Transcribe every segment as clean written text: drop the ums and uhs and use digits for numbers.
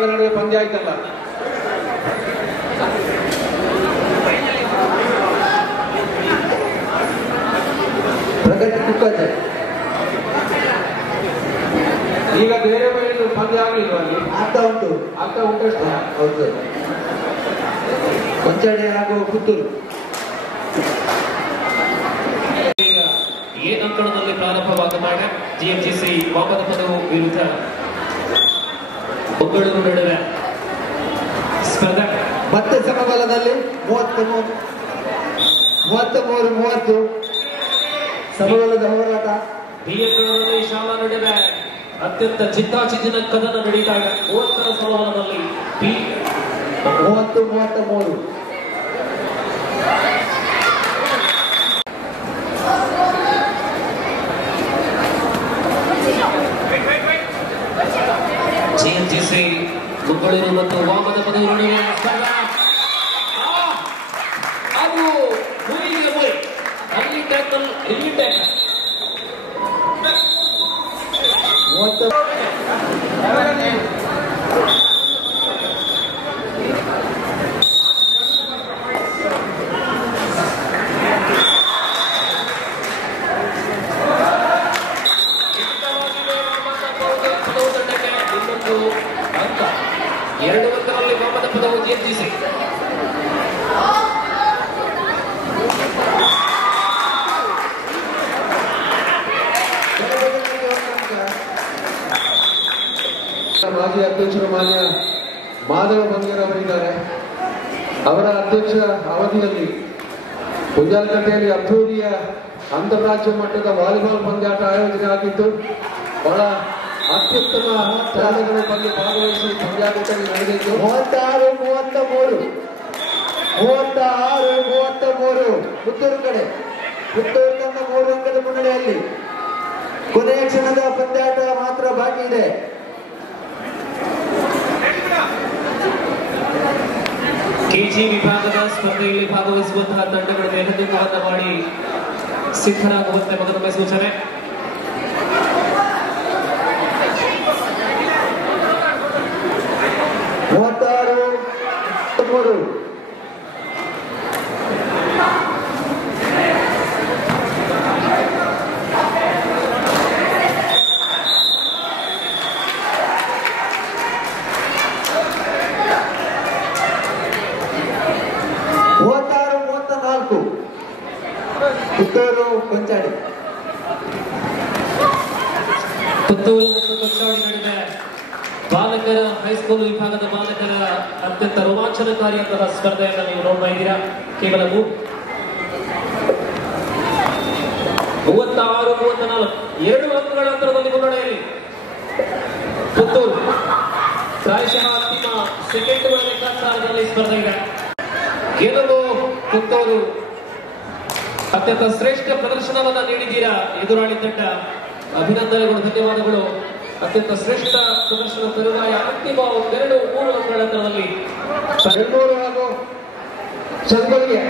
ನಡುವೆ ಪಂದ್ಯ ಆಯ್ತಲ್ಲ. ಪ್ರಗತಿ ಕುಕ್ಕಜೆ ಈಗ ಬೇರೆ ಬೇರೆ ಪಂದ್ಯ ಆಗಲಿಲ್ವ ಅಲ್ಲಿ? ಆಗ್ತಾ ಉಂಟು ಅಷ್ಟೇ. ಹೌದು. ಕೊಂಚಡೆ ಹಾಗೂ ಪುತ್ತೂರು ಎ ಅಂಕಣದಲ್ಲಿ ಪ್ರಾರಂಭವಾಗುವಾಗ ಜಿಎಂಜಿಸಿ ವಾಮದ ಪದವು ವಿರುದ್ಧ ಒಗ್ಗಡೂರು ನಡುವೆ ಸ್ಪರ್ಧೆ. ಮತ್ತೆ ಸಮಬಲದಲ್ಲಿ 33-30 ಸಮಬಲದ ಹೋರಾಟ. ಬಿ ಅಂಕಣದಲ್ಲಿ ಶಾಲಾ ನಡುವೆ ಅತ್ಯಂತ ಚಿತ್ತಾಚಿತ್ತಿನ ಕದನ ನಡೀತಾ ಇದೆ. 30ರ ಸಮಬಲದಲ್ಲಿ ಬಿ 30-33 ಜಿಎಂಜಿಸಿ ಒಗ್ಗಡೂರು ಮತ್ತು ವಾಮದ ಪದವು ನಡುವೆ ಸ್ಪರ್ಧೆ. ಅದು ಮೂರಿಗೆ ಮೂರಿ, ಅಲ್ಲಿ ಟ್ಯಾಕಲ್ ಇಲ್ಲಿ ಟ್ಯಾಕಲ್. 30 2 ಅಂಕದಲ್ಲಿ ವಾಮದ ಪದವು ಜಿಎಂಜಿಸಿ. ಮಾಜಿ ಅಧ್ಯಕ್ಷರು ಮಾನ್ಯ ಮಾಧವ ಬಂಗೇರ್ ಅವರಿದ್ದಾರೆ. ಅವರ ಅಧ್ಯಕ್ಷ ಅವಧಿಯಲ್ಲಿ ಕುಂಜಾಲಕಟ್ಟೆಯಲ್ಲಿ ಅದ್ದೂರಿಯ ಅಂತಾರಾಜ್ಯ ಮಟ್ಟದ ವಾಲಿಬಾಲ್ ಪಂದ್ಯಾಟ ಆಯೋಜನೆ ಆಗಿದ್ದು, ಬಹಳ ಅತ್ಯುತ್ತಮ ತಂಡಗಳು ಬಂದು ಭಾಗವಹಿಸಿ ಪಂದ್ಯಾಟದಲ್ಲಿ ನಡೆದಿದ್ದು 36-33 ಪುತ್ತೂರು ಕಡೆ. ಪುತ್ತೂರು ತಂಡ 3 ಅಂಕದ ಮುನ್ನಡೆಯಲ್ಲಿ. ಕೊನೆಯ ಕ್ಷಣದ ಪಂದ್ಯಾಟ ಮಾತ್ರ ಬಾಕಿ ಇದೆ. ಕೆಜಿ ವಿಭಾಗದ ಸ್ಪರ್ಧೆಯಲ್ಲಿ ಭಾಗವಹಿಸುವಂತಹ ತಂಡಗಳು ಮೆಹಂದಿಗಳನ್ನು ಮಾಡಿ ಸಿದ್ಧರಾಗುವಂತೆ ಮೊದಲೊಮ್ಮೆ ಸೂಚನೆ. ಪುತ್ತೂರು ಕೊಂಚಾಡಿ. ಪುತ್ತೂರು ಮತ್ತು ಕೊಂಚಾಡಿ ನಡುವೆ ಬಾಲಕರ ಹೈಸ್ಕೂಲ್ ವಿಭಾಗದ ಬಾಲಕರ ಅತ್ಯಂತ ರೋಮಾಂಚನಕಾರಿಯಾದಂತಹ ಸ್ಪರ್ಧೆಯನ್ನು ನೀವು ನೋಡ್ತಾ ಇದ್ದೀರಾ. ಕೇವಲ 36-34 2 ಅಂಕಗಳ ಅಂತರದಲ್ಲಿ ಮುನ್ನಡೆಯಲ್ಲಿ ಪುತ್ತೂರು. ಪ್ರಾಯಶಃ ಅಂತಿಮ ಸೆಕೆಂಡ್ಗಳ ಲೆಕ್ಕಾಚಾರದಲ್ಲಿ ಸ್ಪರ್ಧೆ ಇದೆ. ಗೆಲ್ಲಲು ಪುತ್ತೂರು ಅತ್ಯಂತ ಶ್ರೇಷ್ಠ ಪ್ರದರ್ಶನವನ್ನ ನೀಡಿದ್ದೀರಾ ಎದುರಾಳಿ ತಂಡ. ಅಭಿನಂದನೆಗಳು, ಧನ್ಯವಾದಗಳು. ಅತ್ಯಂತ ಶ್ರೇಷ್ಠ ಪ್ರದರ್ಶನ ತರುವಾಯ ಅಂತಿಮ 2-3 ಅಂಕಗಳ ಅಂತರದಲ್ಲಿ ಬೆಂಗಳೂರು ಹಾಗೂ ಚಂದೋಲಿಗೆ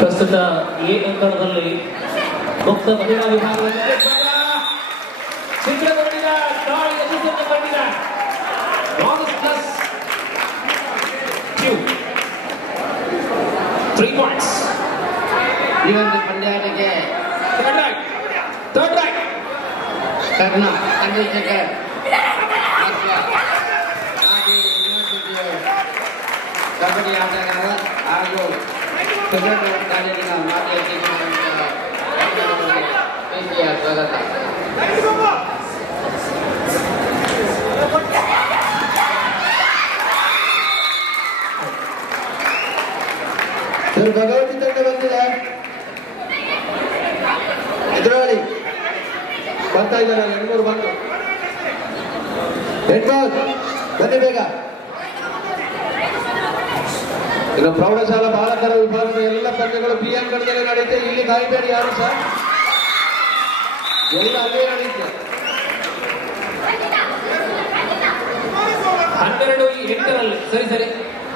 ಪ್ರಸ್ತುತ ಎ ಅಂಕಣದಲ್ಲಿ ಮುಕ್ತ ಮಹಿಳಾ ವಿಭಾಗದಲ್ಲಿ ಚಿತ್ರಗೊಂಡಿನ ದಾಳಿ ಯಶಸ್ಸನ್ನು ಕಂಡಿದ 3 ಪಾಯಿಂಟ್ಸ್. ಈ ಒಂದು ಪಂದ್ಯಾಟಕ್ಕೆ ಥರ್ಡ್ ರೈಟ್ ಕರ್ಣ ಚಂದ್ರಶೇಖರ್ ಹಾಗೂ ಯೂನಿವರ್ಸಿಟಿಯ ಕಬಡ್ಡಿ ಆಟಗಾರ ಹಾಗೂ ಸುಗಂಧ ಕಾಲೇಜಿನ ಮಾಜಿ ಅಧ್ಯಕ್ಷರಾದ ಪ್ರೀತಿಯ ಸ್ವಾಗತ. ಭಗವತಿ ತಂಡ ಬಂದಿದೆ. ಎದುರಾಳಿ ಬರ್ತಾ ಇದ್ದಾರೆ. 2 ಬಂತು. ಹೆಡ್ ಬಾಲ್ ಬನ್ನಿ ಬೇಗ. ಇನ್ನು ಪ್ರೌಢಶಾಲಾ ಬಾಲಕರ ವಿಭಾಗದ ಎಲ್ಲ ಪಂದ್ಯಗಳು ಬಿ ಅಂಗಣದಲ್ಲಿ ನಡೆಯುತ್ತೆ. ಇಲ್ಲಿ ಕಾಯ್ಬೇಡಿ ಯಾರು ಸಹ, ಎಲ್ಲ ಅಲ್ಲೇ ನಡೆಯುತ್ತೆ. 12-8ರಲ್ಲಿ ಸರಿ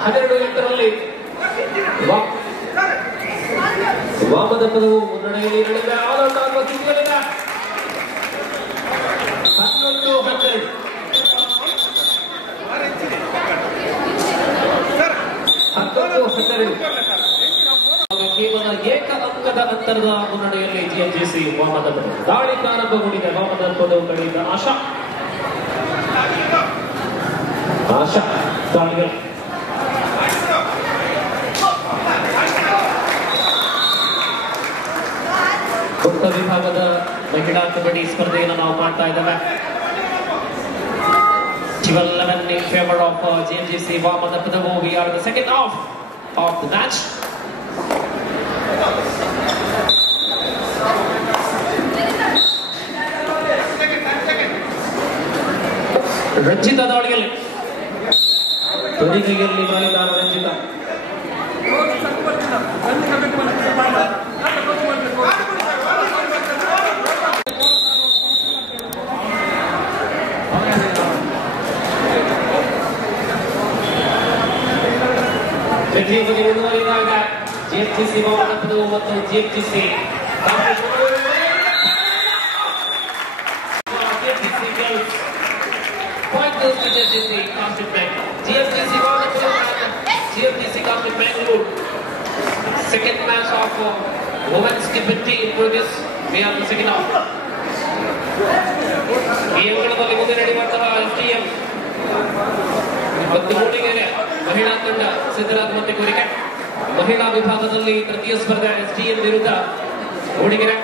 12-8ರಲ್ಲಿ ವಾಮದಪ್ಪದವು ಮುನ್ನಡೆಯಲ್ಲಿ ನಡೆದ ಆಲೌಟ್ ಆಗುವ ಸ್ಥಿತಿಯಲ್ಲಿದೆ. 11-12 ಕೇವಲ ಏಕ ಅಂಕದ ಅಂತರದ ಮುನ್ನಡೆಯಲ್ಲಿ ಜಿಎಂಜಿಸಿ ವಾಮದಪ್ಪದ ದಾಳಿ ಪ್ರಾರಂಭಗೊಂಡಿದೆ. ವಾಮದಪ್ಪದವು ಕಡೆಯಿಂದ ಆಶಾ ದಾಳಿಗಳು ಮುಕ್ತ ವಿಭಾಗದ ಮಹಿಳಾ ಕಬಡ್ಡಿ ಸ್ಪರ್ಧೆಯನ್ನು ನಾವು ಮಾಡ್ತಾ ಇದ್ದೇವೆ. 12-11 in favor of GMGC Vamadapadavu. We are in the second half of the match. Ranjita ದಾಳಿಯಲ್ಲಿ ತೊಡಿಗೆಯಲ್ಲಿ ಮಾಡಿದ್ದಾರೆ ರಂಜಿತಾ. ಜಿಎಂಜಿಸಿ ವಾಮದಪ್ಪದವು ಮತ್ತು ಜಿಎಂಜಿಸಿ second match of women's kabaddi in progress. We are in the second half. ಈ ಅಂಕಣದಲ್ಲಿ ಮುಂದೆ ನಡೆಯುವಂತಹ STM ಮತ್ತು ಮೂಡಿಗೆರೆ ಮಹಿಳಾ ತಂಡ ಸಿದ್ದರಾಘವಂತೆ ಕೋರಿಕೆ. ಮಹಿಳಾ ವಿಭಾಗದಲ್ಲಿ ತೃತೀಯ ಸ್ಪರ್ಧೆ STM ವಿರುದ್ಧ ಮೂಡಿಗೆರೆ.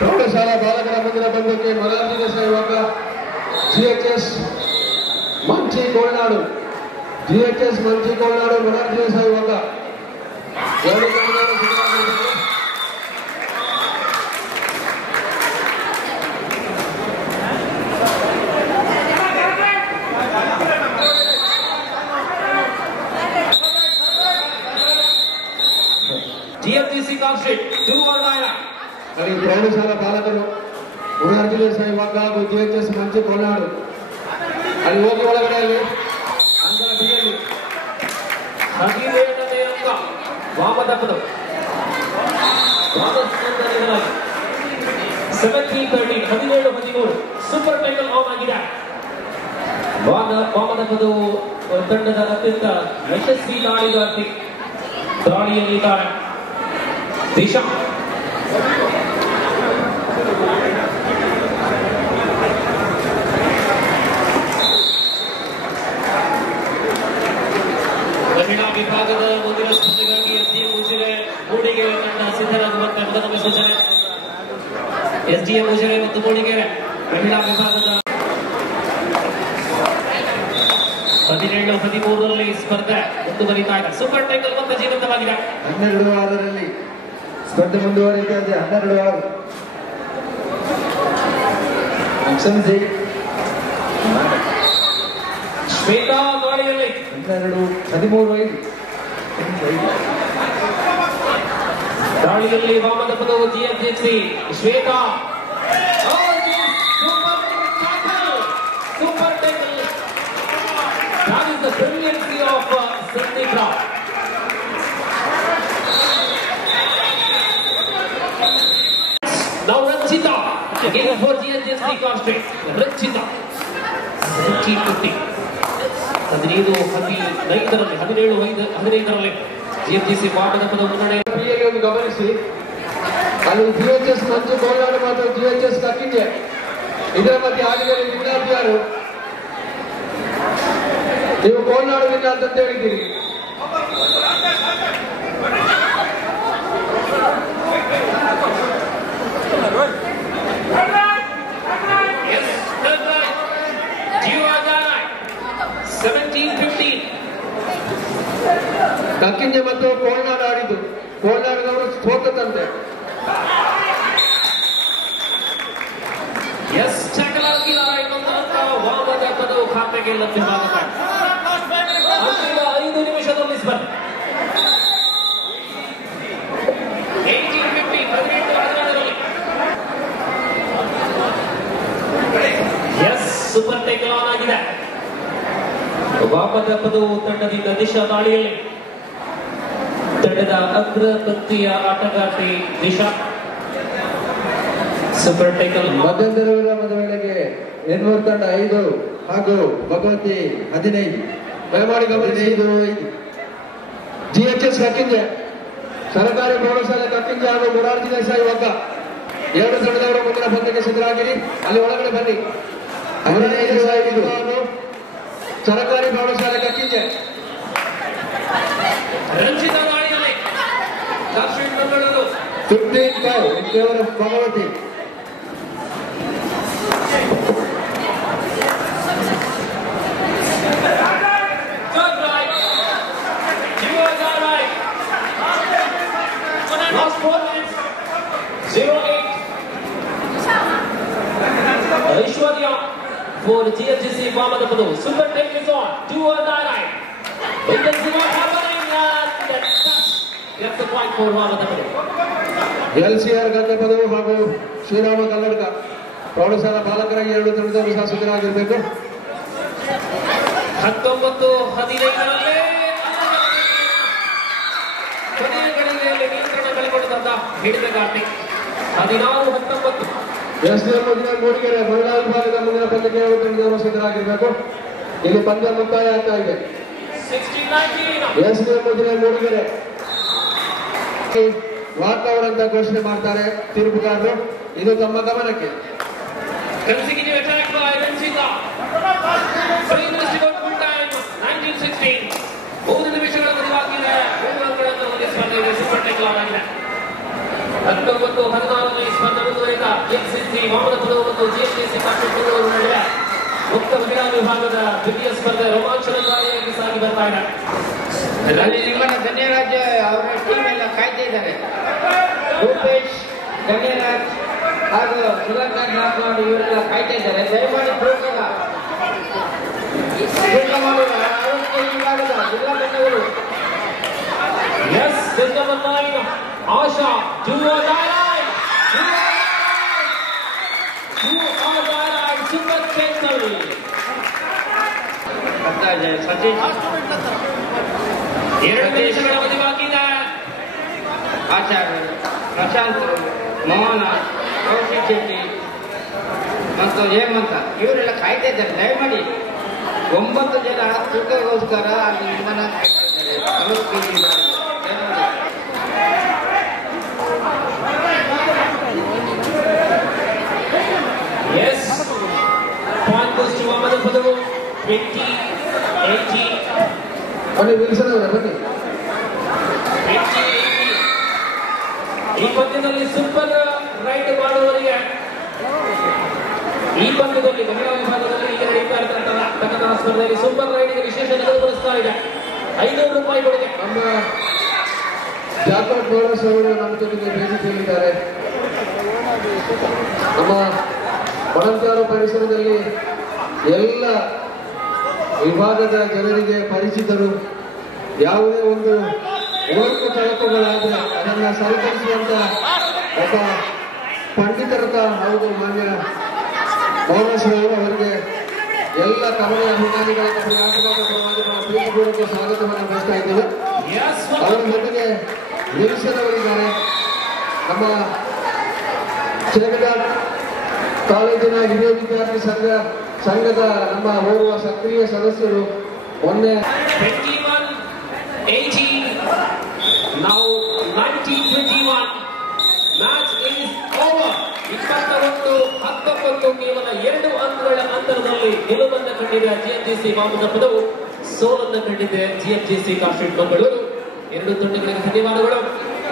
ಪ್ರೌಢಶಾಲಾ ಬಾಲಕರ ಮುಂದಿನ ಪಂದ್ಯಕ್ಕೆ ಮೊರಾರ್ಜಿ ದೇಸಾಯಿ ಯುವಕ GHS ಮಂಚಿ ಕೋಲ್ನಾಡು ಮೊರಾರ್ಜಿ ದೇಸಾಯಿ ಯುವಕ ಎರಡು ತಂಡಗಳು ಸಿದ್ಧವಾಗಿರುತ್ತದೆ. GMGC ಕಾನ್ಸ್ಟೇಟ್ 2 or die. ಅಲ್ಲಿ ಪ್ರೌಢಶಾಲಾ ಬಾಲಕರು ಮೊರಾರ್ಜಿ ದೇಸಾಯಿ ಯುವಕ ಹಾಗೂ GHS ಮಂಚಿ ಕೋಲ್ನಾಡು ಅಲ್ಲಿ ಹೋಗಿ ಒಳಗಡೆ ಅಲ್ಲಿ ಅಂಕಣ ಬಿಯಲ್ಲಿ 17ನೇ ಅಂಕ ವಾಮದಪ್ಪದು 17-13 17-13 ಸೂಪರ್ ಟೈಟಲ್ ಆನ್ ಆಗಿದೆ. ವಾಮದಪ್ಪದು ತಂಡದ ಅತ್ಯಂತ ಯಶಸ್ವಿ ದಾಳಿಗಾರ್ತಿ ದಾಳಿಯಲ್ಲಿದ್ದಾರೆ. ದಿಶಾ ಮಹಿಳಾ ವಿಭಾಗದ ಮುಂದಿನ ಸ್ಪರ್ಧೆಗಾಗಿ SDM ಉಜಿರೆ ಮೂಡಿಗೆರೆ ತಂಡ ಸಿದ್ಧರಾಗುವಂತೆ ಮೊದಲ ಸೂಚನೆ. SDM ಉಜಿರೆ ಮತ್ತು ಮೂಡಿಗೆರೆ ಮಹಿಳಾ ವಿಭಾಗದ 17-13ರಲ್ಲಿ ಸ್ಪರ್ಧೆ ಮುಂದುವರಿತಾ ಇದೆ. ಸೂಪರ್ ಟೈಟಲ್ ಮತ್ತೆ ಜೀವಂತವಾಗಿದೆ. 12-6ರಲ್ಲಿ ಸ್ಪರ್ಧೆ ಮುಂದುವರಿತಾ ಇದೆ. 12-6 ಕ್ಷಮಿಸಿ ಶ್ವೇತಾ ದಾಳಿಯಲ್ಲಿ 12-13 ದಾಳಿಯಲ್ಲಿ ವಾಮದಪ್ಪದವು GMGC Shweta super title. That is the brilliancy of Sandeep Rao. Now Ranjita again for GMGC concentrate. Ranjita 15-15 17-15ರಲ್ಲಿ GMGC ವಾಮದಪ್ಪದ ಮುನ್ನಡೆ. ಬಿಯಲ್ಲಿ ಒಂದು ಗಮನಿಸಿ, ಅಲ್ಲಿ GHS ಮಂಚು ಕೋಲ್ನಾಡು ಮತ್ತು GHS ಕಕ್ಕಿಂಜೆ ಇದರ ಮಧ್ಯೆ ಆಡಿದಲ್ಲಿ ವಿನ್ಯಾಸ ಯಾರು? ನೀವು ಕೋಲ್ನಾಡು ವಿನ್ಯಾಸ ಅಂತ ಹೇಳಿದ್ದೀರಿ. Yes, that's right. Jiwadana 17-15. ಕಕ್ಕಿಂಜೆ ಮತ್ತು ಕೋಲ್ನಾಡು ಆಡಿದ್ದು, ಕೋಲ್ನಾಡಿನವರು ಸೋತಂತೆ. ಮೂಡಿಗೆರೆ ಲಭ್ಯವಾಗುತ್ತಾರೆ. ಅಂತಿಮ 5 ನಿಮಿಷದಲ್ಲಿ ಸ್ಪರ್ಧೆ. 1850 18-16ರಲ್ಲಿ ಎಸ್ ಸೂಪರ್ ಟೇಕಲ್ ಆನ್ ಆಗಿದೆ. ವಾಪದ ಪದವು ತಂಡದಿಂದ ದಿಶಾ ದಾಳಿಯಲ್ಲಿ ತಂಡದ ಅಗ್ರಪಂಕ್ತಿಯ ಆಟಗಾರ್ತಿ ದಿಶಾ ಸೂಪರ್ ಟೇಕಲ್. ಮಧ್ಯಂತರ ವಿರಾಮದ ವೇಳೆಗೆ ಎನ್ವರ್ ತಂಡ 5 ಹಾಗೂ ಭಗವತಿ 15. ದಯಮಾಡಿ ಗಮನಿಸಿ. 15-5 GHS ಕಕ್ಕಿಂಜೆ, ಸರ್ಕಾರಿ ಪ್ರೌಢಶಾಲೆ ಕಕ್ಕಿಂಜೆ ಹಾಗೂ ಮೊರಾರ್ಜಿ ದೇಸಾಯಿ ಒಗ್ಗ ಎರಡು ತಂಡದವರು ಮುಂದಿನ ಪಂದ್ಯಕ್ಕೆ ಸಿದ್ಧರಾಗಿರಿ. ಅಲ್ಲಿ ಒಳಗಡೆ ಬನ್ನಿ. 15-5 ಸರ್ಕಾರಿ ಪ್ರೌಢಶಾಲೆ ಕಕ್ಕಿಂಜೆ. ರಂಜಿತ ದಾಳಿಯಲ್ಲಿ ದಕ್ಷಿಣ Bengaluru 15-5 in favor of Bhagavati. Good right. You are the right. Last 4 minutes. 0-8. Aishwarya for GHC Vamadapadu. Super take is on. Do or die right. It is not happening. That's the point for Vamadapadu. LCR ಗಂಗೆ ಪದವು ಹಾಗೂ ಶ್ರೀರಾಮ ಕಲ್ಲಡ್ಕ ಪ್ರೌಢಶಾಲಾ ಬಾಲಕರಾಗಿ ಎರಡು ತಂಡದವರು ಸಹ ಸಿದ್ಧರಾಗಿರಬೇಕು. 19-15ರಲ್ಲಿ ಕೊನೆಯ ಗಳಿಗೆಯಲ್ಲಿ ನಿಯಂತ್ರಣ ಕಳೆದುಕೊಂಡಂತ ಹಿಡಿತಗಾರ್ತಿ. 16-19 SDM Mudigere ಮಹಿಳಾ ವಿಭಾಗದ ಮುಂದಿನ ಪಂದ್ಯಕ್ಕೆ ಎರಡು ತಂಡದವರು ಸಿದ್ಧರಾಗಿರಬೇಕು. ಇಲ್ಲಿ ಪಂದ್ಯ ಮುಕ್ತಾಯ ಆಗ್ತಾ ಇದೆ. 16-19 SDM ಮೂಡಿಗೆರೆ ವಾಕೌಟ್ ಅಂತ ಘೋಷಣೆ ಮಾಡ್ತಾರೆ ತೀರ್ಪುಗಾರರು. ಇದು ತಮ್ಮ ಗಮನಕ್ಕೆ. consecutive attack by Ranjita. Bring this to full time. 19-16. 3 ನಿಮಿಷಗಳ ಮಧ್ಯವಾಗಿದೆ. 3 ಅಂಕಗಳನ್ನು ಸ್ಪರ್ಧೆಗೆ ಸೂಪರ್ ಟೇಕಲ್ ಆಗಿದೆ. 19-16ನೇ ಸ್ಪರ್ಧೆ ಮುಂದುವರಿದ ಎಕ್ಸಿಸಿ ವಾಮನಪುರ ಮತ್ತು GHC ಬೆಂಗಳೂರು ನಡುವೆ ಮುಕ್ತ ಮಹಿಳಾ ವಿಭಾಗದ ದ್ವಿತೀಯ ಸ್ಪರ್ಧೆ ರೋಮಾಂಚನಕಾರಿಯಾಗಿ ಸಾಗಿ ಬರ್ತಾ ಇದೆ. ಅಲ್ಲಿ ನಿಮ್ಮನ್ನ ಧನ್ಯರಾಜ್ ಅವರ ಟೀಮ್ ಎಲ್ಲ ಕಾಯ್ತಾ ಇದ್ದಾರೆ. ರೂಪೇಶ್, ಧನ್ಯರಾಜ್ ಹಾಗೂ ಸುಧಾಕರ್ ನಾಥ್ ಇವರೆಲ್ಲ ಕಾಯ್ತಾ ಇದ್ದಾರೆ. ದಯಮಾಡಿ ತೂಕ ಮಾಡುವ ಆರೋಗ್ಯ ವಿಭಾಗದ ಜಿಲ್ಲಾ ತಂಡಗಳು. Yes, this number 9, Asha, do or die right. Super tackle. Satish, 2 ನಿಮಿಷಗಳ ಮಧ್ಯವಾಗಿದೆ. ಆಚಾರ್ಯ, ಪ್ರಶಾಂತ್, ಮೋಹನ, ಕೌಶಿಕ್ ಶೆಟ್ಟಿ ಮತ್ತು ಹೇಮಂತ ಇವರೆಲ್ಲ ಕಾಯ್ತಾ ಇದ್ದಾರೆ. ದಯಮಾಡಿ 9 ಜನ ತೂಕಗೋಸ್ಕರ ಅಲ್ಲಿ ವಿಮಾನ ಕಾಯ್ತಾ ಇದ್ದಾರೆ. Yes, point goes to Vamadapadu. 20-18. ಬನ್ನಿ ವಿಲ್ಸನ್ ಅವರೇ ಬನ್ನಿ. 20-18. ಈ ಪಂದ್ಯದಲ್ಲಿ ಸೂಪರ್ ರೈಡ್ ಮಾಡುವವರಿಗೆ ಈ ಪಂದ್ಯದಲ್ಲಿ ಮಹಿಳಾ ವಿಭಾಗದಲ್ಲಿ ಈಗ ನಡೀತಾ ಇರತಕ್ಕಂತಹ ಸ್ಪರ್ಧೆಯಲ್ಲಿ ಸೂಪರ್ ರೈಡ್ಗೆ ವಿಶೇಷ ನಗದು ಪುರಸ್ಕಾರ ಇದೆ. 500 ರೂಪಾಯಿ ಕೊಡುಗೆ. ನಮ್ಮ ಜಾಕೋಬ್ ಬೋರಸ್ ಅವರು ನಮ್ಮ ಜೊತೆಗೆ ವೇದಿಕೆಯಲ್ಲಿದ್ದಾರೆ. ನಮ್ಮ ಒಳಂತಾರ ಪರಿಸರದಲ್ಲಿ ಎಲ್ಲ ವಿಭಾಗದ ಜನರಿಗೆ ಪರಿಚಿತರು. ಯಾವುದೇ ಒಂದು ಓಟು ತಳಕುಗಳಾದರೆ ಅದನ್ನು ಸರಿಪಡಿಸುವಂತ ಒಬ್ಬ ಪಂಡಿತರತ ಹೌದು ಮಾನ್ಯ ಬೋರಸ್ ಅವರು. ಅವರಿಗೆ ಎಲ್ಲ ಕಬಡ್ಡಿ ಅಭಿಮಾನಿಗಳ ಕಬಡ್ಡಿ ಆಟಗಾರರ ಪರವಾಗಿ ನಾವು ಪ್ರೀತಿಪೂರ್ವಕ ಸ್ವಾಗತವನ್ನು ಬಯಸ್ತಾ ಇದ್ದೇವೆ. ಅವರ ಜೊತೆಗೆ ವಿಲ್ಸನ್ ಅವರಿದ್ದಾರೆ. ನಮ್ಮ ಚೇಗಡ ಕಾಲೇಜಿನ ಹಿರಿಯ ವಿದ್ಯಾರ್ಥಿ ಸಂಘದ ನಮ್ಮ ಓರ್ವ ಸಕ್ರಿಯ ಸದಸ್ಯರು. ಮೊನ್ನೆ 21-18. Now 19-21. Match is over. 21-19 ಕೇವಲ 2 ಅಂಕಗಳ ಅಂತರದಲ್ಲಿ ಗೆಲುವನ್ನು ಕಂಡಿದೆ GHC ವಾಮನಪುರ. ಸೋಲನ್ನು ಕಂಡಿದೆ GHC ಕಾಶ್ಮೀರ್ ಬೆಂಗಳೂರು. 2 ತಂಡಗಳಿಗೆ ಧನ್ಯವಾದಗಳು.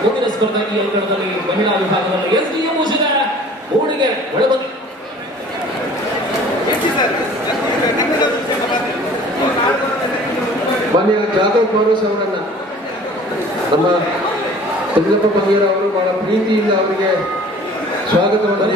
ಮುಂದಿನ ಸ್ಪರ್ಧೆ ಈ ಅಂಕಣದಲ್ಲಿ ಮಹಿಳಾ ವಿಭಾಗದಲ್ಲಿ SDM ಮೂಡಿಗೆರೆ ಒಳಬಂದು ಮಾನ್ಯ ಜಾಧವ್ ಬೋರಸ್ ಅವರನ್ನ ನಮ್ಮ ತೆಂಗಪ್ಪ ಬಂಗೇರ ಅವರು ಬಹಳ ಪ್ರೀತಿಯಿಂದ ಅವರಿಗೆ ಸ್ವಾಗತವನ್ನು